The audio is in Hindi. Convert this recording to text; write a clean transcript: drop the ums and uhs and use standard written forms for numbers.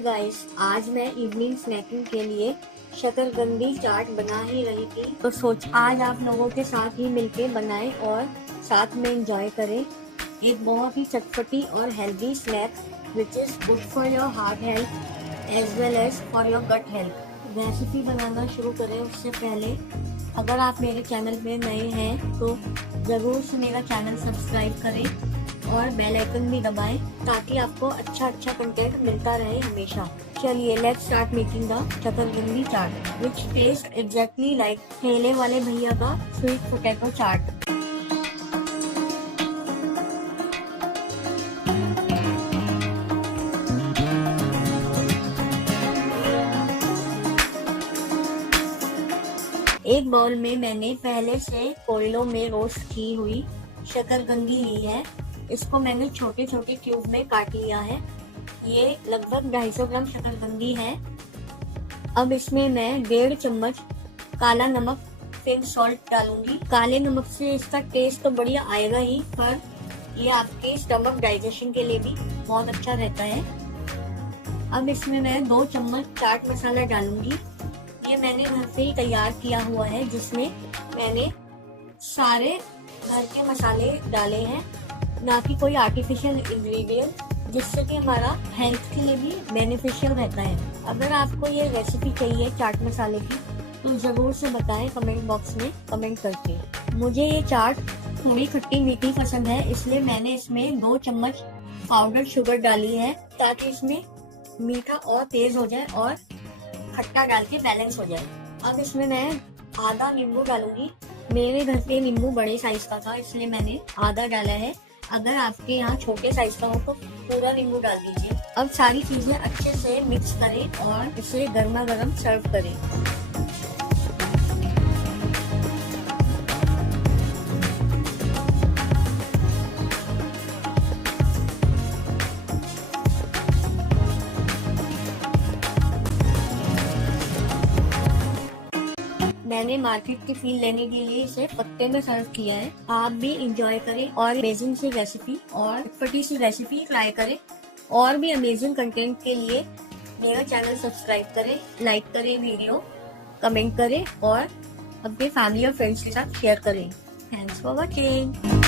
हाय गाइस, आज मैं इवनिंग स्नैकिंग के लिए शकरकंदी चाट बना ही रही थी, तो सोच आज आप लोगों के साथ ही मिलके बनाएं और साथ में एंजॉय करें। एक बहुत ही चटपटी और healthy snack which is good for your heart health as well as for your gut health. Recipe बनाना शुरू करें उससे पहले अगर आप मेरे चैनल में नए हैं तो जरूर से मेरा चैनल सब्सक्राइब करें और बेल आइकन भी दबाएं ताकि आपको अच्छा कंटेंट मिलता रहे हमेशा। चलिए let's start making the shakarkandi chaat which taste exactly like ठेले वाले भैया का स्वीट पोटैटो चाट। एक बाउल में मैंने पहले से कोयलों में रोस्ट की हुई शकरकंदी ली है। इसको मैंने छोटे छोटे क्यूब में काट लिया है। ये लगभग 250 ग्राम शकरकंदी है। अब इसमें मैं 1.5 चम्मच काला नमक पिंक सॉल्ट डालूंगी। काले नमक से इसका टेस्ट तो बढ़िया आएगा ही, पर ये आपके स्टमक डाइजेशन के लिए भी बहुत अच्छा रहता है। अब इसमें मैं 2 चम्मच चाट मसाला डालूंगी। ये मैंने घर से ही तैयार किया हुआ है, जिसमें मैंने सारे घर के मसाले डाले हैं, ना कि कोई आर्टिफिशियल इंग्रेडिएंट, जिससे कि हमारा हेल्थ के लिए भी बेनिफिशियल रहता है। अगर आपको ये रेसिपी चाहिए चाट मसाले की तो जरूर से बताएं कमेंट बॉक्स में कमेंट करके। मुझे ये चाट थोड़ी खट्टी मीठी पसंद है, इसलिए मैंने इसमें 2 चम्मच पाउडर शुगर डाली है ताकि इसमें मीठा और तेज हो जाए और खट्टा डाल के बैलेंस हो जाए। अब इसमें मैं आधा नींबू डालूंगी। मेरे घर पे नींबू बड़े साइज का था, इसलिए मैंने आधा डाला है। अगर आपके यहाँ छोटे साइज का हो तो पूरा नींबू डाल दीजिए। अब सारी चीजें अच्छे से मिक्स करें और इसे गर्मा गर्म सर्व करें। मैंने मार्केट की फील लेने के लिए इसे पत्ते में सर्व किया है। आप भी इंजॉय करें और अमेजिंग सी रेसिपी और चटपटी सी रेसिपी ट्राई करें। और भी अमेजिंग कंटेंट के लिए मेरा चैनल सब्सक्राइब करें, लाइक करें वीडियो, कमेंट करें और अपने फैमिली और फ्रेंड्स के साथ शेयर करें। Thanks for watching.